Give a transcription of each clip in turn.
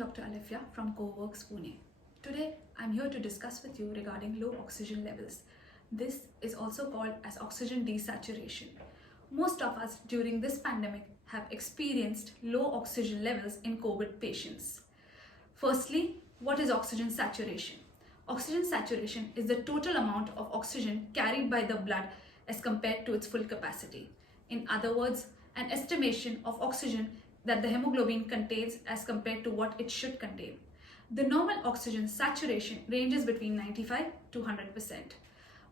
Dr. Alifia from CoWorks Pune. Today, I'm here to discuss with you regarding low oxygen levels. This is also called as oxygen desaturation. Most of us during this pandemic have experienced low oxygen levels in COVID patients. Firstly, what is oxygen saturation? Oxygen saturation is the total amount of oxygen carried by the blood as compared to its full capacity. In other words, an estimation of oxygen that the hemoglobin contains as compared to what it should contain. The normal oxygen saturation ranges between 95 to 100%.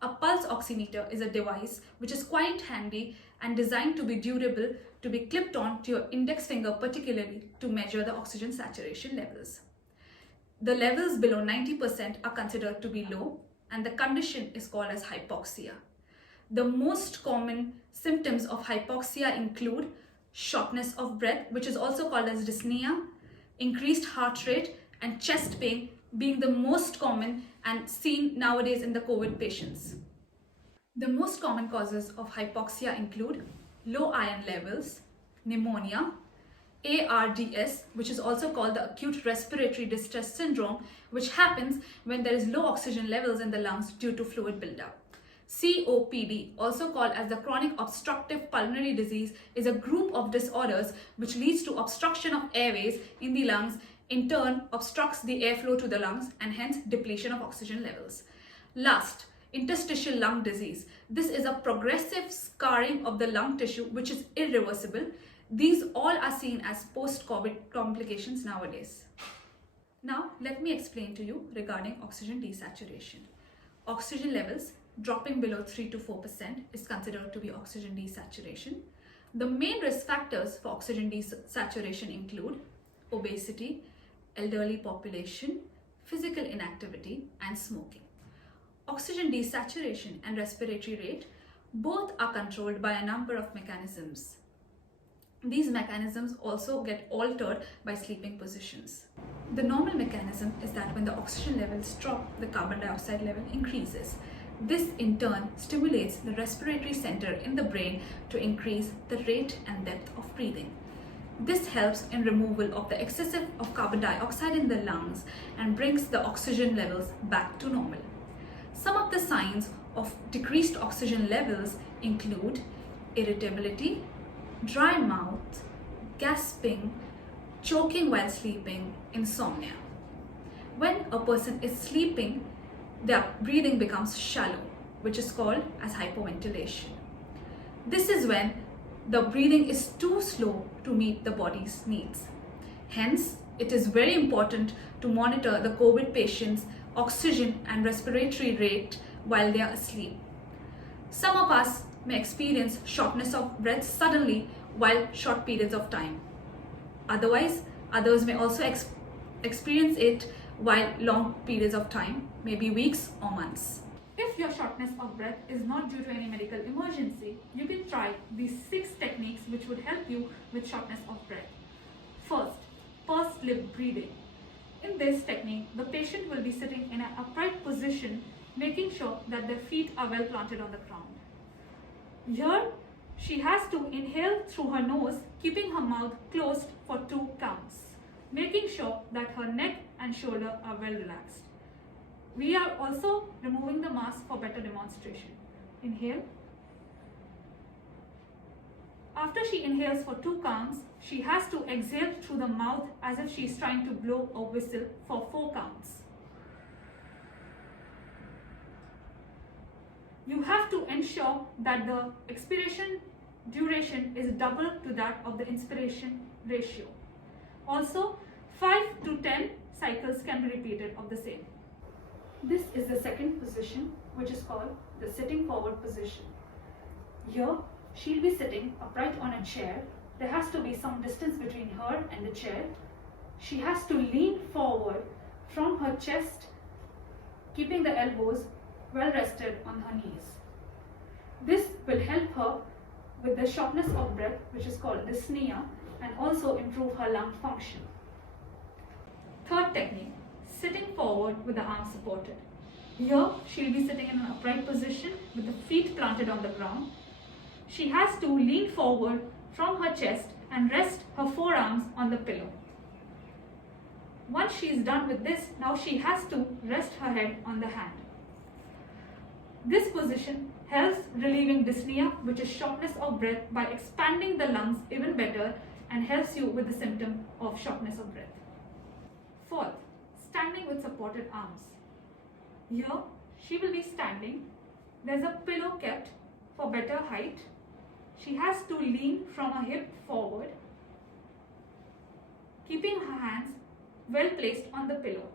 A pulse oximeter is a device which is quite handy and designed to be durable, to be clipped on to your index finger particularly to measure the oxygen saturation levels. The levels below 90% are considered to be low, and the condition is called as hypoxia. The most common symptoms of hypoxia include shortness of breath, which is also called as dyspnea, increased heart rate, and chest pain being the most common and seen nowadays in the COVID patients. The most common causes of hypoxia include low iron levels, pneumonia, ARDS, which is also called the acute respiratory distress syndrome, which happens when there is low oxygen levels in the lungs due to fluid buildup. COPD, also called as the chronic obstructive pulmonary disease, is a group of disorders which leads to obstruction of airways in the lungs, in turn obstructs the airflow to the lungs and hence depletion of oxygen levels. Last, interstitial lung disease. This is a progressive scarring of the lung tissue which is irreversible. These all are seen as post-COVID complications nowadays. Now, let me explain to you regarding oxygen desaturation. Oxygen levels dropping below 3 to 4% is considered to be oxygen desaturation. The main risk factors for oxygen desaturation include obesity, elderly population, physical inactivity, and smoking. Oxygen desaturation and respiratory rate both are controlled by a number of mechanisms. These mechanisms also get altered by sleeping positions. The normal mechanism is that when the oxygen levels drop, the carbon dioxide level increases. This in turn stimulates the respiratory center in the brain to increase the rate and depth of breathing. This helps in removal of the excessive of carbon dioxide in the lungs and brings the oxygen levels back to normal. Some of the signs of decreased oxygen levels include irritability, dry mouth, gasping, choking while sleeping, insomnia. When a person is sleeping, their breathing becomes shallow, which is called as hypoventilation. This is when the breathing is too slow to meet the body's needs. Hence, it is very important to monitor the COVID patients' oxygen and respiratory rate while they are asleep. Some of us may experience shortness of breath suddenly while short periods of time. Otherwise, others may also experience it while long periods of time, maybe weeks or months. If your shortness of breath is not due to any medical emergency, you can try these 6 techniques which would help you with shortness of breath. First, pursed lip breathing. In this technique, the patient will be sitting in an upright position, making sure that their feet are well planted on the ground. Here, she has to inhale through her nose, keeping her mouth closed for 2 counts, making sure that her neck and shoulder are well relaxed. We are also removing the mask for better demonstration. Inhale. After she inhales for 2 counts, she has to exhale through the mouth as if she is trying to blow a whistle for 4 counts. You have to ensure that the expiration duration is double to that of the inspiration ratio. Also, 5 to 10 cycles can be repeated of the same. This is the second position, which is called the sitting forward position. Here, she'll be sitting upright on a chair. There has to be some distance between her and the chair. She has to lean forward from her chest, keeping the elbows well rested on her knees. This will help her with the shortness of breath, which is called dyspnea, and also improve her lung function. Third technique, sitting forward with the arms supported. Here, she'll be sitting in an upright position with the feet planted on the ground. She has to lean forward from her chest and rest her forearms on the pillow. Once she is done with this, now she has to rest her head on the hand. This position helps relieving dyspnea, which is shortness of breath, by expanding the lungs even better and helps you with the symptom of shortness of breath. Fourth, standing with supported arms. Here, she will be standing. There's a pillow kept for better height. She has to lean from her hip forward, keeping her hands well placed on the pillow.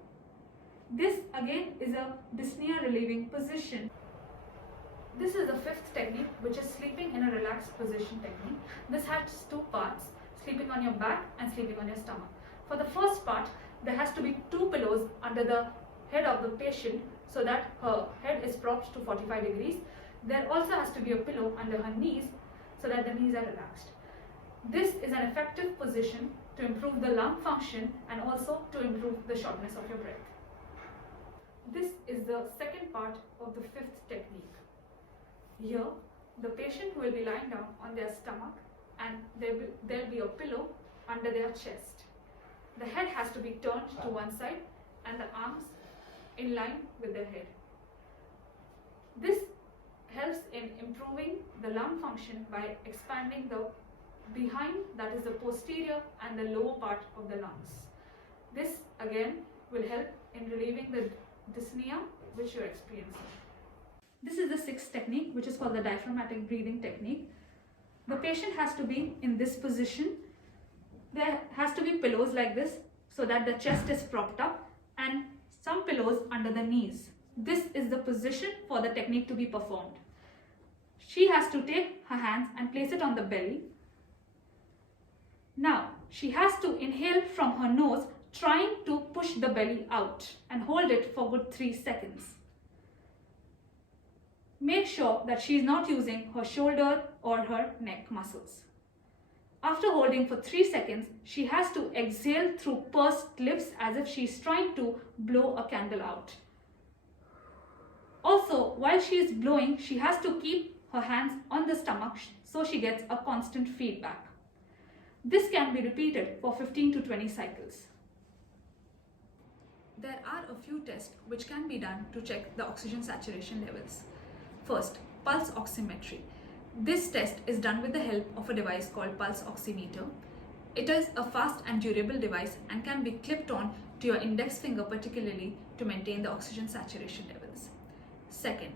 This again is a dyspnea relieving position. This is the fifth technique, which is sleeping in a relaxed position technique. This has two parts, sleeping on your back and sleeping on your stomach. For the first part, there has to be two pillows under the head of the patient so that her head is propped to 45 degrees. There also has to be a pillow under her knees so that the knees are relaxed. This is an effective position to improve the lung function and also to improve the shortness of your breath. This is the second part of the fifth technique. Here, the patient will be lying down on their stomach and there'll be a pillow under their chest. The head has to be turned to one side and the arms in line with the head. This helps in improving the lung function by expanding the behind, that is the posterior and the lower part of the lungs. This again will help in relieving the dyspnea which you're experiencing. This is the sixth technique, which is called the diaphragmatic breathing technique. The patient has to be in this position. There has to be pillows like this so that the chest is propped up and some pillows under the knees. This is the position for the technique to be performed. She has to take her hands and place it on the belly. Now, she has to inhale from her nose, trying to push the belly out and hold it for good 3 seconds. Make sure that she is not using her shoulder or her neck muscles. After holding for 3 seconds, she has to exhale through pursed lips as if she is trying to blow a candle out. Also, while she is blowing, she has to keep her hands on the stomach so she gets a constant feedback. This can be repeated for 15 to 20 cycles. There are a few tests which can be done to check the oxygen saturation levels. First, pulse oximetry. This test is done with the help of a device called pulse oximeter. It is a fast and durable device and can be clipped on to your index finger particularly to maintain the oxygen saturation levels. Second,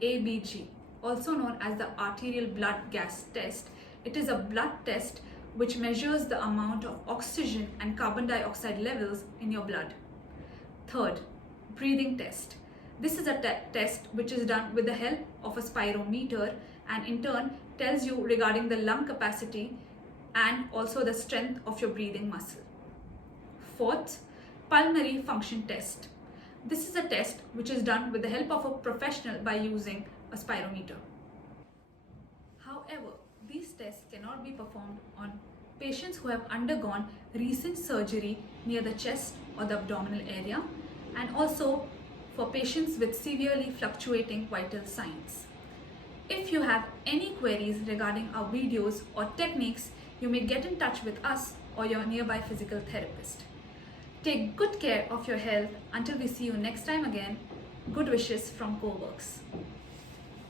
ABG, also known as the arterial blood gas test. It is a blood test which measures the amount of oxygen and carbon dioxide levels in your blood. Third, breathing test. This is a test which is done with the help of a spirometer and in turn tells you regarding the lung capacity and also the strength of your breathing muscle. Fourth, pulmonary function test. This is a test which is done with the help of a professional by using a spirometer. However, these tests cannot be performed on patients who have undergone recent surgery near the chest or the abdominal area, and also for patients with severely fluctuating vital signs. If you have any queries regarding our videos or techniques, you may get in touch with us or your nearby physical therapist. Take good care of your health until we see you next time again. Good wishes from CoWorks.